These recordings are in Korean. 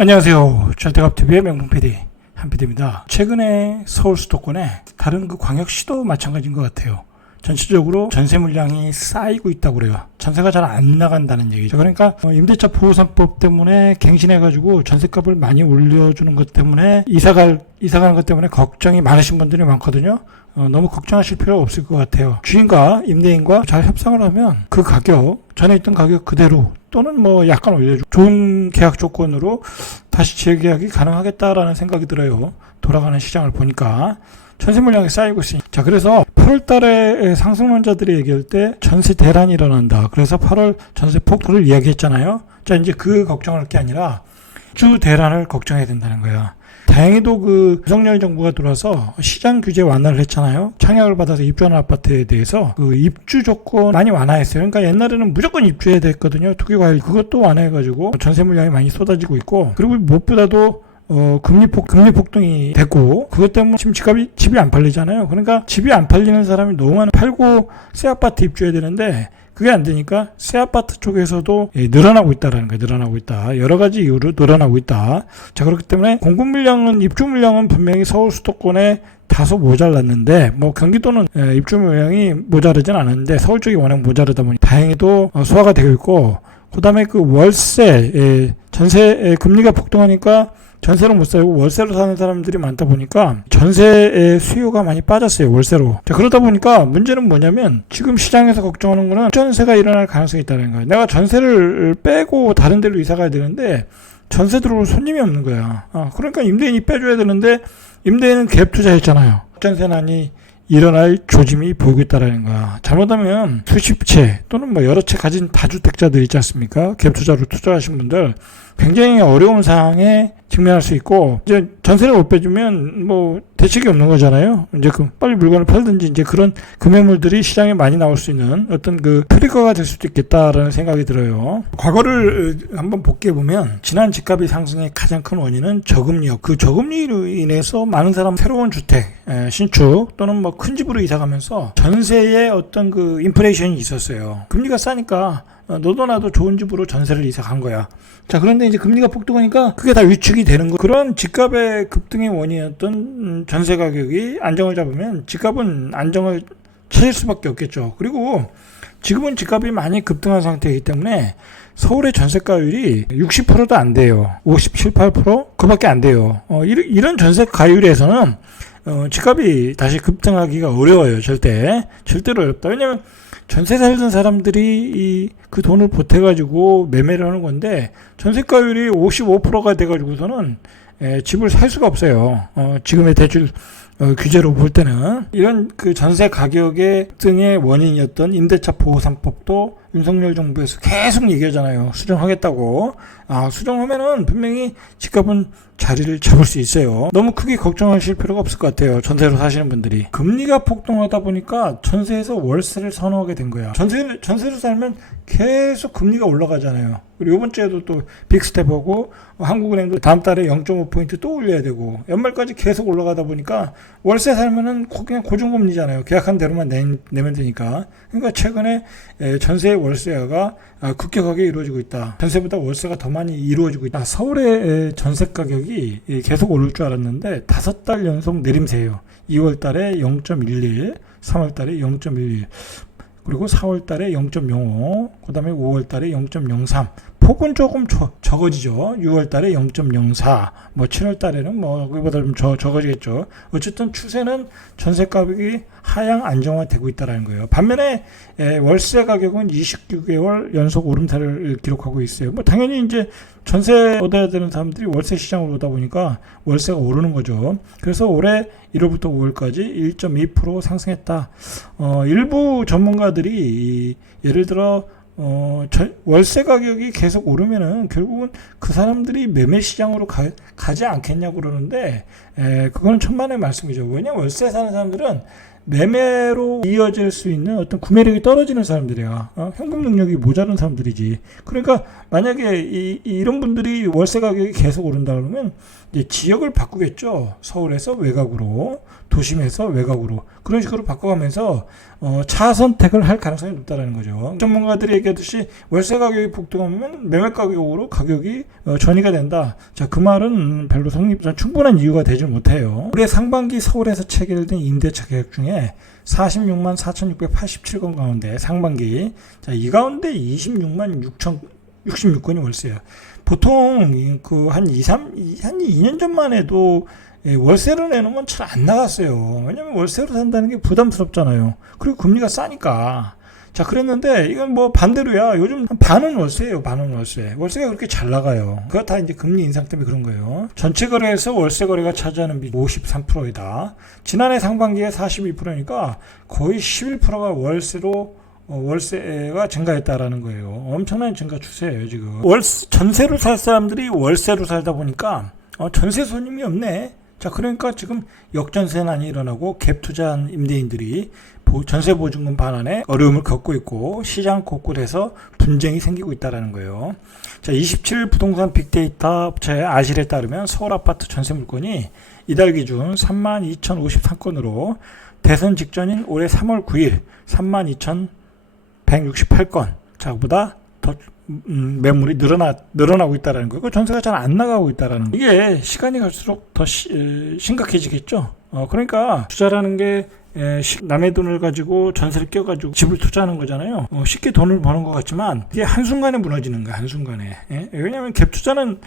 안녕하세요. 전태갑TV의 명품 PD 한PD입니다. 최근에 서울 수도권에 다른 그 광역시도 마찬가지인 것 같아요. 전체적으로 전세 물량이 쌓이고 있다고 그래요. 전세가 잘 안 나간다는 얘기죠. 그러니까 임대차 보호3법 때문에 갱신해가지고 전세값을 많이 올려주는 것 때문에 이사가는 것 때문에 걱정이 많으신 분들이 많거든요. 너무 걱정하실 필요 없을 것 같아요. 주인과 임대인과 잘 협상을 하면 그 가격, 전에 있던 가격 그대로 또는 뭐 약간 올려주고 좋은 계약 조건으로 다시 재계약이 가능하겠다라는 생각이 들어요. 돌아가는 시장을 보니까 전세 물량이 쌓이고 있으니. 자, 그래서 8월 달에 상승론자들이 얘기할 때 전세 대란이 일어난다. 그래서 8월 전세 폭락을 이야기했잖아요. 자, 이제 그 걱정할 게 아니라 입주 대란을 걱정해야 된다는 거야. 다행히도 그 윤석열 정부가 들어와서 시장 규제 완화를 했잖아요. 청약을 받아서 입주하는 아파트에 대해서 그 입주 조건 많이 완화했어요. 그러니까 옛날에는 무조건 입주해야 됐거든요. 투기과열 그것도 완화해가지고 전세 물량이 많이 쏟아지고 있고, 그리고 무엇보다도 금리 폭등이 됐고, 그것 때문에 지금 집이 안 팔리잖아요. 그러니까 집이 안 팔리는 사람이 너무 많아. 팔고 새 아파트 입주해야 되는데 그게 안 되니까 새 아파트 쪽에서도 늘어나고 있다라는 거예요. 늘어나고 있다. 여러 가지 이유로 늘어나고 있다. 자, 그렇기 때문에 공급 물량은, 입주 물량은 분명히 서울 수도권에 다소 모자랐는데, 뭐 경기도는 입주 물량이 모자르진 않았는데 서울 쪽이 워낙 모자르다 보니 다행히도 소화가 되고 있고, 그 다음에 그 월세, 전세 금리가 폭등하니까 전세로 못 살고 월세로 사는 사람들이 많다 보니까 전세의 수요가 많이 빠졌어요. 월세로. 자, 그러다 보니까 문제는 뭐냐면 지금 시장에서 걱정하는 거는 전세가 일어날 가능성이 있다는 거예요. 내가 전세를 빼고 다른 데로 이사 가야 되는데 전세 들어올 손님이 없는 거야. 그러니까 임대인이 빼줘야 되는데 임대인은 갭 투자했잖아요. 전세난이 일어날 조짐이 보이고 있다는 거야. 잘못하면 수십 채 또는 뭐 여러 채 가진 다주택자들 있지 않습니까? 갭 투자로 투자하신 분들 굉장히 어려운 상황에 직면할 수 있고, 이제 전세를 못 빼주면 뭐 대책이 없는 거잖아요. 이제 빨리 물건을 팔든지 이제 그런 금매물들이 시장에 많이 나올 수 있는 어떤 그 트리거가 될 수도 있겠다라는 생각이 들어요. 과거를 한번 복귀해 보면 지난 집값이 상승의 가장 큰 원인은 저금리요. 그 저금리로 인해서 많은 사람 새로운 주택 신축 또는 뭐 큰 집으로 이사가면서 전세에 어떤 그 인플레이션이 있었어요. 금리가 싸니까 너도 나도 좋은 집으로 전세를 이사 간 거야. 자, 그런데 이제 금리가 폭등하니까 그게 다 위축이 되는 거. 그런 집값의 급등의 원인이었던 전세 가격이 안정을 잡으면 집값은 안정을 찾을 수밖에 없겠죠. 그리고 지금은 집값이 많이 급등한 상태이기 때문에 서울의 전세가율이 60%도 안 돼요. 57, 8% 그밖에 안 돼요. 이런 전세가율에서는 집값이 다시 급등하기가 어려워요. 절대로 어렵다. 왜냐면 전세 살던 사람들이 그 돈을 보태가지고 매매를 하는 건데, 전세가율이 55%가 돼가지고서는 집을 살 수가 없어요. 지금의 대출 규제로 볼 때는. 이런 그 전세 가격의 등의 원인이었던 임대차 보호3법도 윤석열 정부에서 계속 얘기하잖아요. 수정하겠다고. 수정하면은 분명히 집값은 자리를 잡을 수 있어요. 너무 크게 걱정하실 필요가 없을 것 같아요. 전세로 사시는 분들이. 금리가 폭등하다 보니까 전세에서 월세를 선호하게 된 거야. 전세로 살면 계속 금리가 올라가잖아요. 그리고 이번 주에도 또 빅스텝하고 한국은행도 다음 달에 0.5포인트 또 올려야 되고, 연말까지 계속 올라가다 보니까 월세 살면은 그냥 고정금리잖아요. 계약한 대로만 내면 되니까. 그러니까 최근에 전세 월세가 급격하게 이루어지고 있다. 전세보다 월세가 더 많이 이루어지고 있다. 서울의 전세 가격이 계속 오를 줄 알았는데 5달 연속 내림세예요. 2월 달에 0.11, 3월 달에 0.11, 그리고 4월 달에 0.05, 그 다음에 5월 달에 0.03. 폭은 조금 적어지죠. 6월 달에 0.04, 뭐 7월 달에는 뭐 그보다 좀 적어지겠죠. 어쨌든 추세는 전세 가격이 하향 안정화되고 있다는 거예요. 반면에 월세 가격은 29개월 연속 오름세를 기록하고 있어요. 뭐 당연히 이제 전세 얻어야 되는 사람들이 월세 시장으로 오다 보니까 월세가 오르는 거죠. 그래서 올해 1월부터 5월까지 1.2% 상승했다. 일부 전문가들이 예를 들어 월세 가격이 계속 오르면은 결국은 그 사람들이 매매 시장으로 가지 않겠냐고 그러는데, 그거는 천만의 말씀이죠. 왜냐면 월세 사는 사람들은 매매로 이어질 수 있는 어떤 구매력이 떨어지는 사람들이야. 현금 능력이 모자란 사람들이지. 그러니까 만약에 이런 분들이 월세 가격이 계속 오른다 그러면 이제 지역을 바꾸겠죠. 서울에서 외곽으로, 도심에서 외곽으로 그런 식으로 바꿔가면서 차 선택을 할 가능성이 높다라는 거죠. 전문가들이 얘기하듯이 월세 가격이 폭등하면 매매 가격으로 가격이 전이가 된다. 자, 그 말은 별로 충분한 이유가 되지 못해요. 올해 상반기 서울에서 체결된 임대차 계약 중에 46만 4,687건 가운데 상반기, 자, 이 가운데 26만 6,066건이 월세야. 보통 한 2년 전만 해도 월세로 내놓으면 잘 안 나갔어요. 왜냐면 월세로 산다는 게 부담스럽잖아요. 그리고 금리가 싸니까. 자, 그랬는데 이건 뭐 반대로야. 요즘 반은 월세예요. 반은 월세. 월세가 그렇게 잘 나가요. 그거 다 이제 금리 인상 때문에 그런 거예요. 전체 거래에서 월세 거래가 차지하는 비 53%이다. 지난해 상반기에 42%니까 거의 11%가 월세가 증가했다라는 거예요. 엄청난 증가 추세예요, 지금. 전세로 살 사람들이 월세로 살다 보니까 전세 손님이 없네. 자, 그러니까 지금 역전세난이 일어나고 갭 투자한 임대인들이 전세 보증금 반환에 어려움을 겪고 있고 시장 곳곳에서 분쟁이 생기고 있다는 거예요. 자, 27일 부동산 빅데이터 업체 아실에 따르면 서울 아파트 전세 물건이 이달 기준 32,053건으로 대선 직전인 올해 3월 9일 32,168건 자보다 더 매물이 늘어나고 있다는 거고 전세가 잘 안 나가고 있다는 거. 이게 시간이 갈수록 더 심각해지겠죠. 그러니까 투자라는 게 남의 돈을 가지고 전세를 껴가지고 집을 투자하는 거잖아요. 쉽게 돈을 버는 것 같지만 이게 한순간에 무너지는 거야. 한순간에. 왜냐하면 갭 투자는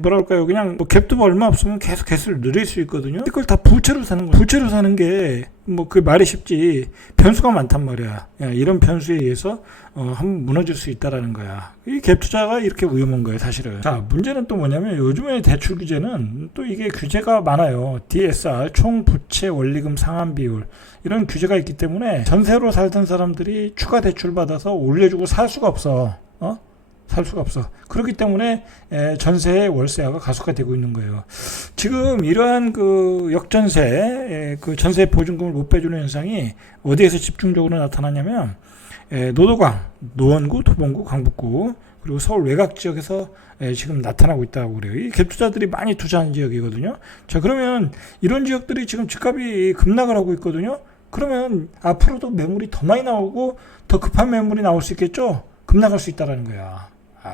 뭐랄까요, 그냥 뭐 갭도 얼마 없으면 계속 개수를 늘릴 수 있거든요. 그걸 다 부채로 사는 거야. 부채로 사는 게 뭐 그 말이 쉽지 변수가 많단 말이야. 이런 변수에 의해서 한번 무너질 수 있다라는 거야. 이 갭 투자가 이렇게 위험한 거예요, 사실은. 자, 문제는 또 뭐냐면 요즘에 대출 규제는 또 이게 규제가 많아요. DSR 총 부채 원리금 상환 비율 이런 규제가 있기 때문에 전세로 살던 사람들이 추가 대출 받아서 올려주고 살 수가 없어. 살 수가 없어. 그렇기 때문에 전세의 월세화가 가속화되고 있는 거예요. 지금 이러한 그 역전세, 그 전세 보증금을 못 빼주는 현상이 어디에서 집중적으로 나타나냐면 노도강, 노원구, 도봉구, 강북구 그리고 서울 외곽 지역에서 지금 나타나고 있다고 그래요. 이 갭투자들이 많이 투자한 지역이거든요. 자, 그러면 이런 지역들이 지금 집값이 급락을 하고 있거든요. 그러면 앞으로도 매물이 더 많이 나오고 더 급한 매물이 나올 수 있겠죠. 급락할 수 있다는 거야.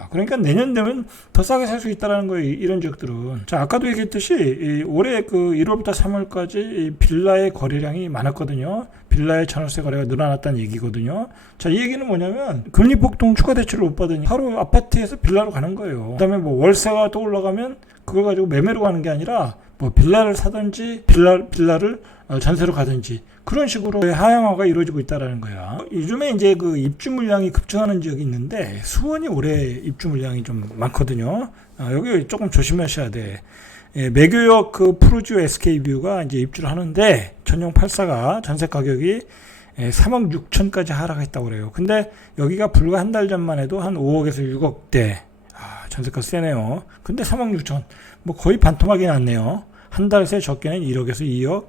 그러니까 내년 되면 더 싸게 살 수 있다는 거예요. 이런 지역들은. 자, 아까도 얘기했듯이 올해 그 1월부터 3월까지 빌라의 거래량이 많았거든요. 빌라의 전월세 거래가 늘어났다는 얘기거든요. 자, 이 얘기는 뭐냐면 금리 폭등 추가 대출을 못 받으니 바로 아파트에서 빌라로 가는 거예요. 그다음에 뭐 월세가 또 올라가면 그걸 가지고 매매로 가는 게 아니라 뭐 빌라를 사든지 빌라를 전세로 가든지 그런 식으로 하향화가 이루어지고 있다라는 거야. 요즘에 이제 그 입주 물량이 급증하는 지역이 있는데 수원이 올해 입주 물량이 좀 많거든요. 여기 조금 조심하셔야 돼. 매교역 그 푸르지오 SK뷰가 이제 입주를 하는데 전용 84가 전세 가격이 3억 6천까지 하락했다고 그래요. 근데 여기가 불과 한 달 전만 해도 한 5억에서 6억대. 전세가 세네요. 근데 3억 6천. 뭐 거의 반토막이 났네요. 한 달 새 적게는 1억에서 2억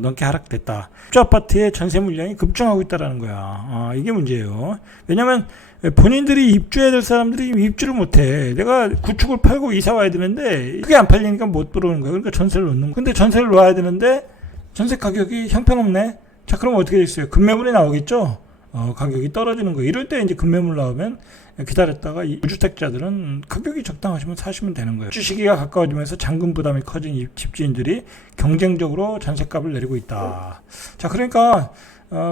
넘게 하락됐다. 입주 아파트의 전세 물량이 급증하고 있다는 거야. 이게 문제예요. 왜냐면 본인들이 입주해야 될 사람들이 입주를 못해. 내가 구축을 팔고 이사 와야 되는데 그게 안 팔리니까 못 들어오는 거야. 그러니까 전세를 놓는 거야. 근데 전세를 놓아야 되는데 전세 가격이 형편없네. 자, 그럼 어떻게 되겠어요? 급매물이 나오겠죠? 가격이 떨어지는 거예요. 이럴 때 이제 급매물 나오면 기다렸다가 무주택자들은 가격이 적당하시면 사시면 되는 거예요. 입주 시기가 가까워지면서 잔금 부담이 커진 집주인들이 경쟁적으로 전세값을 내리고 있다. 자, 그러니까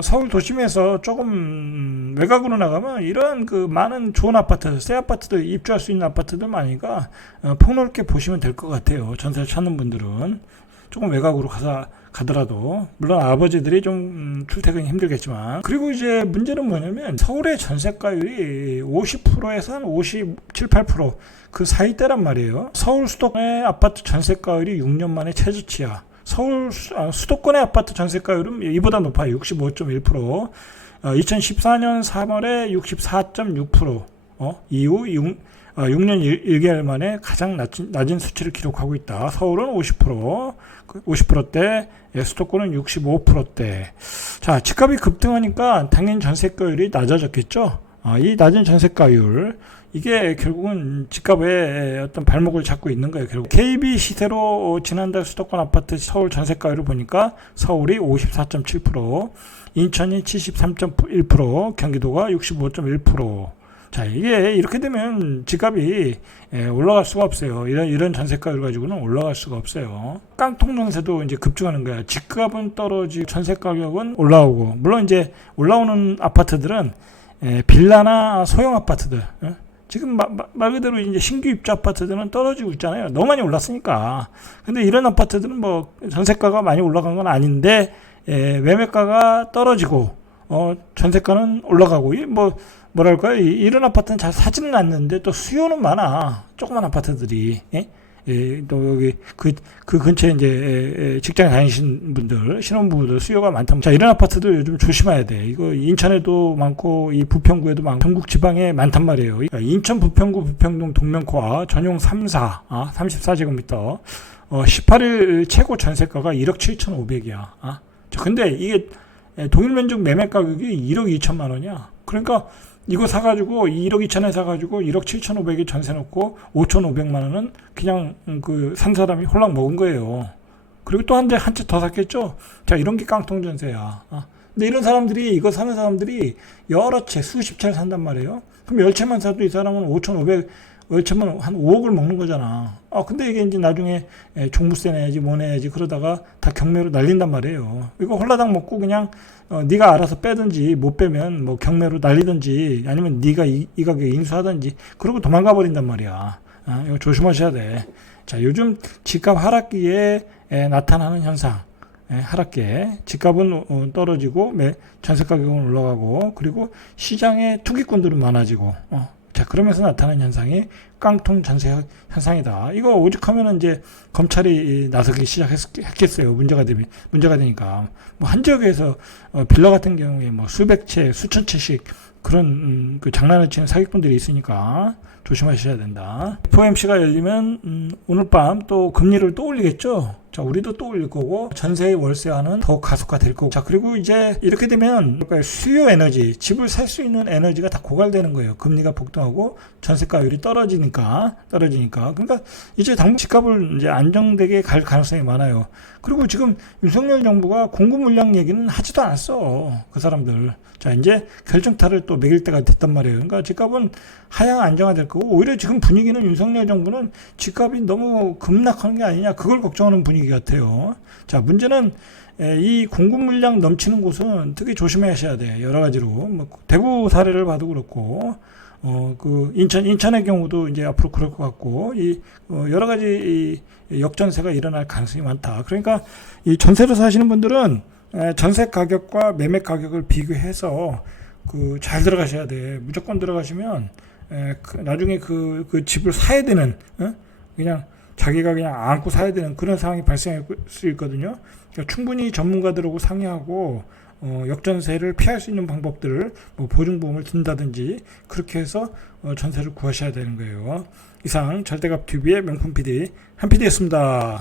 서울 도심에서 조금 외곽으로 나가면 이런 그 많은 좋은 아파트들, 새 아파트들 입주할 수 있는 아파트들 많으니까 폭넓게 보시면 될 것 같아요. 전세를 찾는 분들은 조금 외곽으로 가더라도 물론 아버지들이 좀 출퇴근이 힘들겠지만. 그리고 이제 문제는 뭐냐면 서울의 전세가율이 50%에서 한 57, 8% 그 사이대란 말이에요. 서울 수도권의 아파트 전세가율이 6년 만에 최저치야. 서울 수도권의 아파트 전세가율은 이보다 높아요. 65.1%. 2014년 3월에 64.6%. 이후 6년 1개월 만에 가장 낮은 수치를 기록하고 있다. 서울은 50%대, 수도권은 65%대. 자, 집값이 급등하니까 당연히 전세가율이 낮아졌겠죠. 이 낮은 전세가율, 이게 결국은 집값의 어떤 발목을 잡고 있는 거예요. 결국 KB 시세로 지난달 수도권 아파트 서울 전세가율을 보니까 서울이 54.7%, 인천이 73.1%, 경기도가 65.1%. 자, 이게 이렇게 되면 집값이 올라갈 수가 없어요. 이런 전세가율 가지고는 올라갈 수가 없어요. 깡통 전세도 이제 급증하는 거야. 집값은 떨어지고 전세 가격은 올라오고, 물론 이제 올라오는 아파트들은 빌라나 소형 아파트들, 지금 말 그대로 이제 신규 입주 아파트들은 떨어지고 있잖아요. 너무 많이 올랐으니까. 근데 이런 아파트들은 뭐 전세가가 많이 올라간 건 아닌데, 매매가가 떨어지고, 전세가는 올라가고, 뭐랄까요? 이런 아파트는 잘 사지는 않는데 또 수요는 많아. 조그만 아파트들이. 또 여기 그 근처에 이제 직장 다니신 분들, 신혼부부들 수요가 많다. 자, 이런 아파트들 요즘 조심해야 돼. 이거 인천에도 많고 이 부평구에도 많고 전국 지방에 많단 말이에요. 인천 부평구 부평동 동명코아 전용 3사 34제곱미터 18일 최고 전세가가 1억 7,500이야. 근데 이게 동일 면적 매매 가격이 1억 2천만 원이야. 그러니까 이거 사가지고 1억 2천에 사가지고 1억 7,500에 전세 놓고 5,500만 원은 그냥 산 사람이 홀랑 먹은 거예요. 그리고 또 한 채 더 샀겠죠. 자, 이런 게 깡통 전세야. 근데 이런 사람들이, 이거 사는 사람들이 여러 채, 수십 채를 산단 말이에요. 그럼 10채만 사도 이 사람은 5,500, 10채면 한 5억을 먹는 거잖아. 근데 이게 이제 나중에 종부세 내야지 뭐 내야지 그러다가 다 경매로 날린단 말이에요. 이거 홀라당 먹고 그냥 네가 알아서 빼든지 못 빼면 뭐 경매로 날리든지 아니면 네가 이 가격에 인수하든지 그러고 도망가 버린단 말이야. 이거 조심하셔야 돼. 자, 요즘 집값 하락기에 나타나는 현상. 하락기에 집값은 떨어지고 전세 가격은 올라가고 그리고 시장에 투기꾼들은 많아지고 자, 그러면서 나타나는 현상이 깡통 전세 현상이다. 이거 오죽하면 이제 검찰이 나서기 시작했겠어요. 문제가 되니까. 뭐 한 지역에서 빌라 같은 경우에 뭐 수백 채, 수천 채씩 그런 장난을 치는 사기꾼들이 있으니까 조심하셔야 된다. FOMC가 열리면 오늘 밤 또 금리를 또 올리겠죠. 자, 우리도 또 올릴 거고 전세 월세화는 더욱 가속화될 거고. 자, 그리고 이제 이렇게 되면 수요 에너지, 집을 살 수 있는 에너지가 다 고갈되는 거예요. 금리가 폭등하고 전세가율이 떨어지니까. 그러니까 이제 당분 집값을 이제 안정되게 갈 가능성이 많아요. 그리고 지금 윤석열 정부가 공급 물량 얘기는 하지도 않았어. 그 사람들. 자, 이제 결정타를 또 매길 때가 됐단 말이에요. 그러니까 집값은 하향 안정화될 거고 오히려 지금 분위기는 윤석열 정부는 집값이 너무 급락하는 게 아니냐 그걸 걱정하는 분위기 같아요. 자, 문제는 이 공급 물량 넘치는 곳은 특히 조심하셔야 돼. 여러 가지로 뭐 대구 사례를 봐도 그렇고 인천의 경우도 이제 앞으로 그럴 것 같고 여러 가지 역전세가 일어날 가능성이 많다. 그러니까 이 전세를 사시는 분들은 전세 가격과 매매 가격을 비교해서 잘 들어가셔야 돼. 무조건 들어가시면 나중에 그 집을 사야 되는 그냥 자기가 그냥 안고 사야 되는 그런 상황이 발생할 수 있거든요. 그러니까 충분히 전문가들하고 상의하고 역전세를 피할 수 있는 방법들을 뭐 보증보험을 든다든지 그렇게 해서 전세를 구하셔야 되는 거예요. 이상 절대값 TV의 명품 PD 한 PD였습니다.